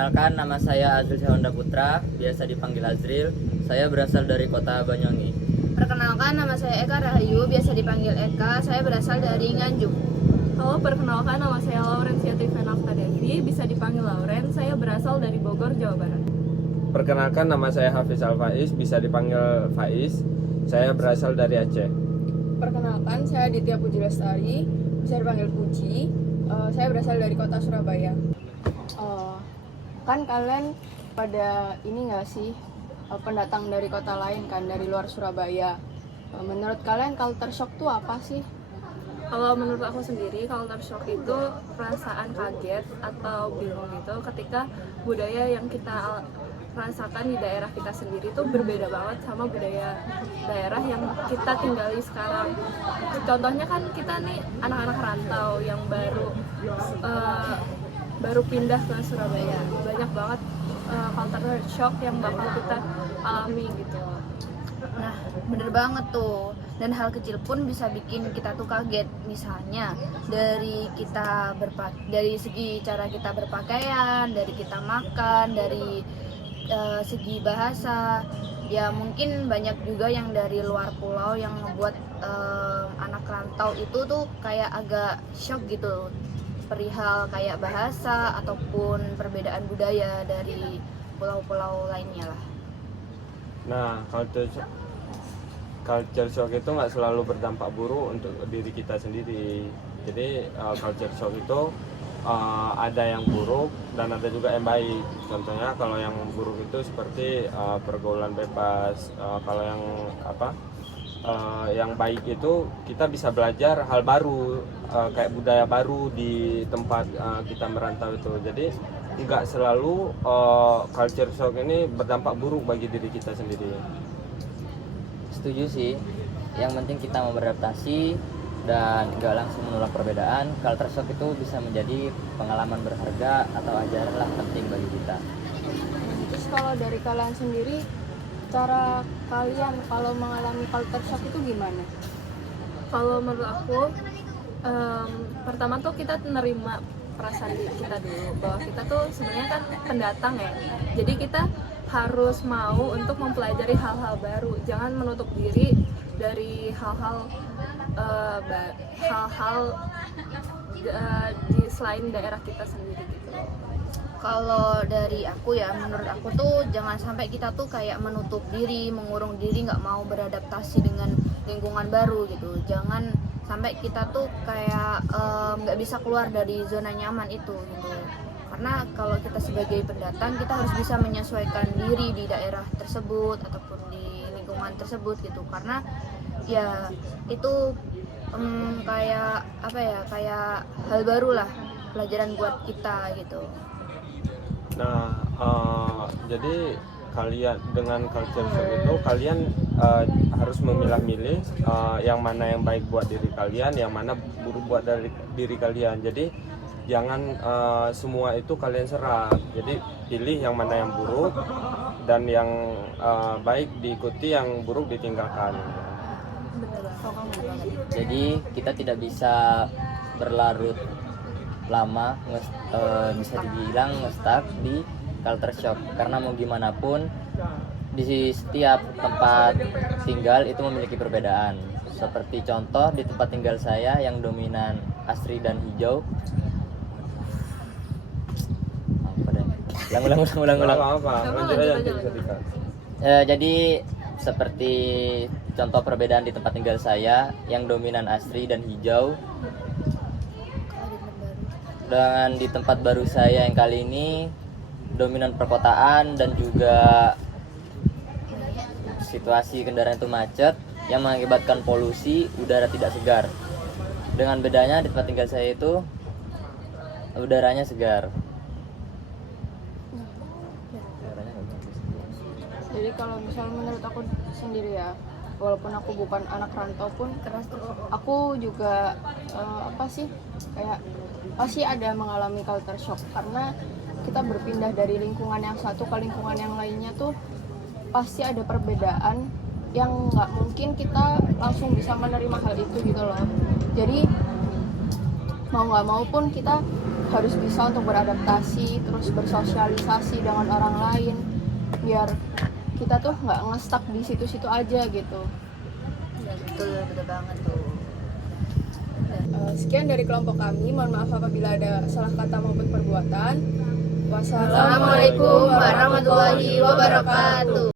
Perkenalkan, nama saya Azril Syahwanda Putra, biasa dipanggil Azril. Saya berasal dari kota Banyuwangi. Perkenalkan, nama saya Eka Rahayu, biasa dipanggil Eka. Saya berasal dari Nganjuk. Halo, perkenalkan nama saya Laurencia Trivenafta Devi, bisa dipanggil Lauren. Saya berasal dari Bogor, Jawa Barat. Perkenalkan, nama saya Hafiz Al-Faiz, bisa dipanggil Faiz. Saya berasal dari Aceh. Perkenalkan, saya Ditya Puji Lestari, bisa dipanggil Puji. Saya berasal dari kota Surabaya. Kan kalian pada ini nggak sih pendatang dari kota lain kan, dari luar Surabaya. Menurut kalian culture shock tuh apa sih? Kalau menurut aku sendiri, culture shock itu perasaan kaget atau bingung gitu ketika budaya yang kita rasakan di daerah kita sendiri itu berbeda banget sama budaya daerah yang kita tinggali sekarang. Contohnya kan kita nih anak-anak rantau yang baru pindah ke Surabaya, banyak banget culture shock yang bakal kita alami gitu. Nah, bener banget tuh. Dan hal kecil pun bisa bikin kita tuh kaget. Misalnya dari segi cara kita berpakaian, dari kita makan, dari segi bahasa. Ya mungkin banyak juga yang dari luar pulau yang membuat anak rantau itu tuh kayak agak shock gitu perihal kayak bahasa ataupun perbedaan budaya dari pulau-pulau lainnya lah. Nah, culture shock itu nggak selalu berdampak buruk untuk diri kita sendiri. Jadi culture shock itu ada yang buruk dan ada juga yang baik. Contohnya kalau yang buruk itu seperti pergaulan bebas. Kalau yang baik itu kita bisa belajar hal baru, kayak budaya baru di tempat kita merantau itu. Jadi nggak selalu culture shock ini berdampak buruk bagi diri kita sendiri. Setuju sih, yang penting kita mau beradaptasi dan nggak langsung menolak perbedaan. Culture shock itu bisa menjadi pengalaman berharga atau ajaran lah penting bagi kita. Terus kalau dari kalian sendiri, cara kalian kalau mengalami culture shock itu gimana? Kalau menurut aku, pertama tuh kita nerima perasaan diri kita dulu bahwa kita tuh sebenarnya kan pendatang ya. Jadi kita harus mau untuk mempelajari hal-hal baru, jangan menutup diri dari hal-hal di selain daerah kita sendiri gitu. Kalau dari aku ya, menurut aku tuh jangan sampai kita tuh kayak menutup diri, mengurung diri, nggak mau beradaptasi dengan lingkungan baru gitu. Jangan sampai kita tuh kayak nggak bisa keluar dari zona nyaman itu gitu. Karena kalau kita sebagai pendatang, kita harus bisa menyesuaikan diri di daerah tersebut ataupun di lingkungan tersebut gitu. Karena ya itu kayak kayak hal baru lah, pelajaran buat kita gitu. Nah, jadi kalian dengan culture shock itu kalian harus memilah-milih yang mana yang baik buat diri kalian, yang mana buruk buat dari diri kalian. Jadi jangan semua itu kalian serap. Jadi pilih yang mana yang buruk dan yang baik diikuti, yang buruk ditinggalkan. Jadi kita tidak bisa berlarut lama, bisa dibilang nge-stuck di culture shock, karena mau gimana pun di setiap tempat tinggal itu memiliki perbedaan. Seperti contoh di tempat tinggal saya yang dominan asri dan hijau. Ulang. Jadi seperti contoh perbedaan di tempat tinggal saya yang dominan asri dan hijau dengan di tempat baru saya yang kali ini dominan perkotaan dan juga situasi kendaraan itu macet yang mengakibatkan polusi, udara tidak segar. Dengan bedanya di tempat tinggal saya itu udaranya segar. Jadi kalau misalnya menurut aku sendiri ya, walaupun aku bukan anak rantau pun aku juga kayak pasti ada mengalami culture shock, karena kita berpindah dari lingkungan yang satu ke lingkungan yang lainnya tuh pasti ada perbedaan yang nggak mungkin kita langsung bisa menerima hal itu gitu loh. Jadi mau nggak mau pun kita harus bisa untuk beradaptasi, terus bersosialisasi dengan orang lain, biar kita tuh nggak ngestak di situ-situ aja gitu. Ya, betul banget tuh. Sekian dari kelompok kami, mohon maaf apabila ada salah kata maupun perbuatan. Assalamualaikum warahmatullahi wabarakatuh.